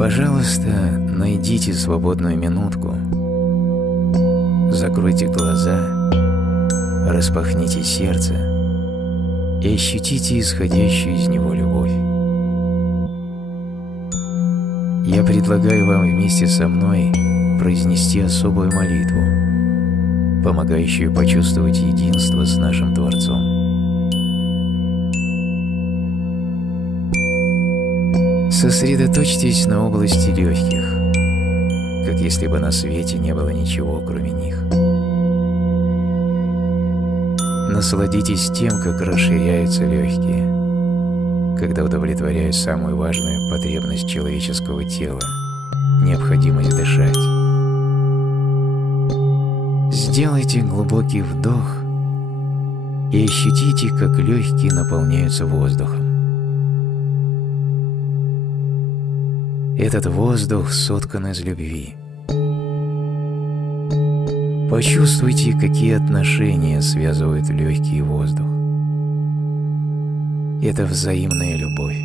Пожалуйста, найдите свободную минутку, закройте глаза, распахните сердце и ощутите исходящую из него любовь. Я предлагаю вам вместе со мной произнести особую молитву, помогающую почувствовать единство с нашим Творцом. Сосредоточьтесь на области легких, как если бы на свете не было ничего, кроме них. Насладитесь тем, как расширяются легкие, когда удовлетворяют самую важную потребность человеческого тела – необходимость дышать. Сделайте глубокий вдох и ощутите, как легкие наполняются воздухом. Этот воздух соткан из любви. Почувствуйте, какие отношения связывают легкий и воздух. Это взаимная любовь.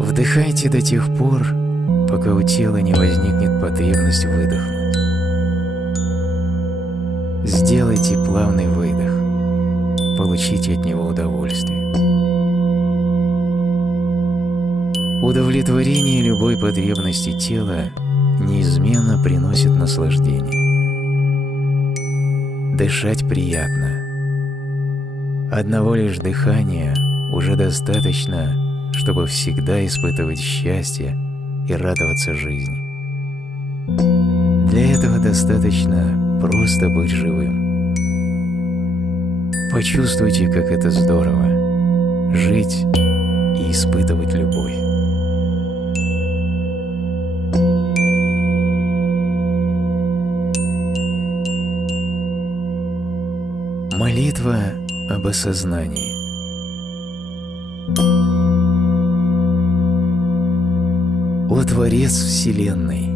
Вдыхайте до тех пор, пока у тела не возникнет потребность выдохнуть. Сделайте плавный выдох. Получите от него удовольствие. Удовлетворение любой потребности тела неизменно приносит наслаждение. Дышать приятно. Одного лишь дыхания уже достаточно, чтобы всегда испытывать счастье и радоваться жизни. Для этого достаточно просто быть живым. Почувствуйте, как это здорово – жить и испытывать любовь. Молитва об осознании. О Творец Вселенной!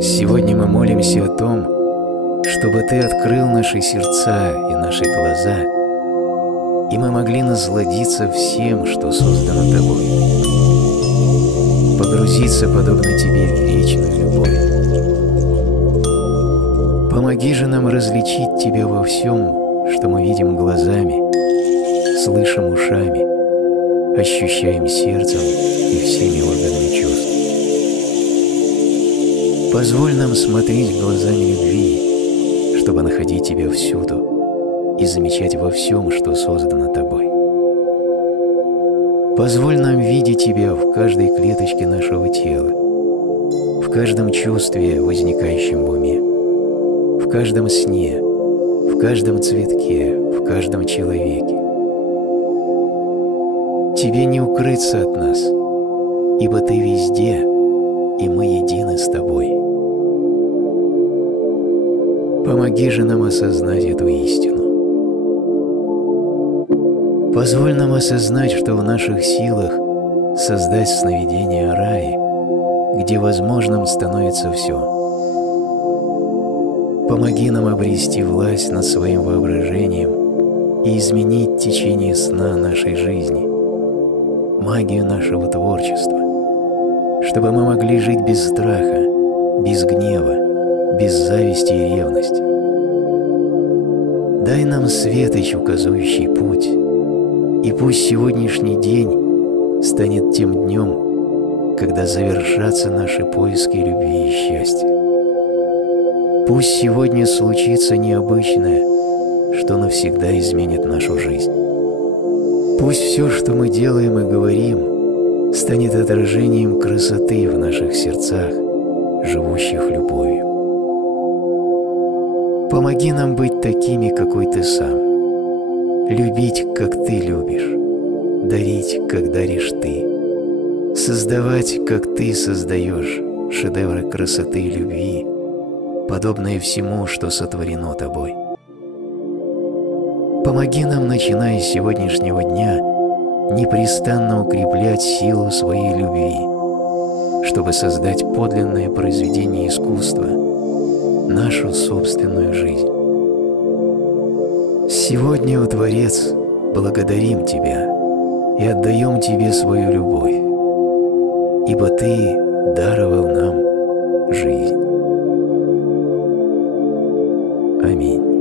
Сегодня мы молимся о том, чтобы Ты открыл наши сердца и наши глаза, и мы могли насладиться всем, что создано Тобой, погрузиться, подобно Тебе, в вечную любовь. Помоги же нам различить Тебя во всем, что мы видим глазами, слышим ушами, ощущаем сердцем и всеми органами чувств. Позволь нам смотреть глазами любви, чтобы находить Тебя всюду и замечать во всем, что создано Тобой. Позволь нам видеть Тебя в каждой клеточке нашего тела, в каждом чувстве, возникающем в уме, в каждом сне, в каждом цветке, в каждом человеке. Тебе не укрыться от нас, ибо Ты везде, и мы едины с Тобой. Помоги же нам осознать эту истину. Позволь нам осознать, что в наших силах создать сновидение о рае, где возможным становится все. Помоги нам обрести власть над своим воображением и изменить течение сна нашей жизни, магию нашего творчества, чтобы мы могли жить без страха, без гнева, без зависти и ревности. Дай нам светоч, указывающий путь, и пусть сегодняшний день станет тем днем, когда завершатся наши поиски любви и счастья. Пусть сегодня случится необычное, что навсегда изменит нашу жизнь. Пусть все, что мы делаем и говорим, станет отражением красоты в наших сердцах, живущих любовью. Помоги нам быть такими, какой Ты сам, любить, как Ты любишь, дарить, как даришь Ты, создавать, как Ты создаешь, шедевры красоты и любви, подобные всему, что сотворено Тобой. Помоги нам, начиная с сегодняшнего дня, непрестанно укреплять силу своей любви, чтобы создать подлинное произведение искусства, нашу собственную жизнь. Сегодня, о Творец, благодарим Тебя и отдаем Тебе свою любовь, ибо Ты даровал нам жизнь. Аминь.